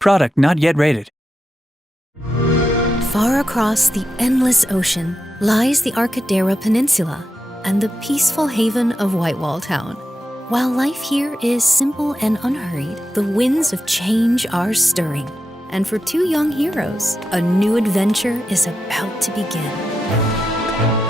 Product not yet rated. Far across the endless ocean lies the Arkadera Peninsula and the peaceful haven of Whitewall Town. While life here is simple and unhurried, the winds of change are stirring. And for two young heroes, a new adventure is about to begin.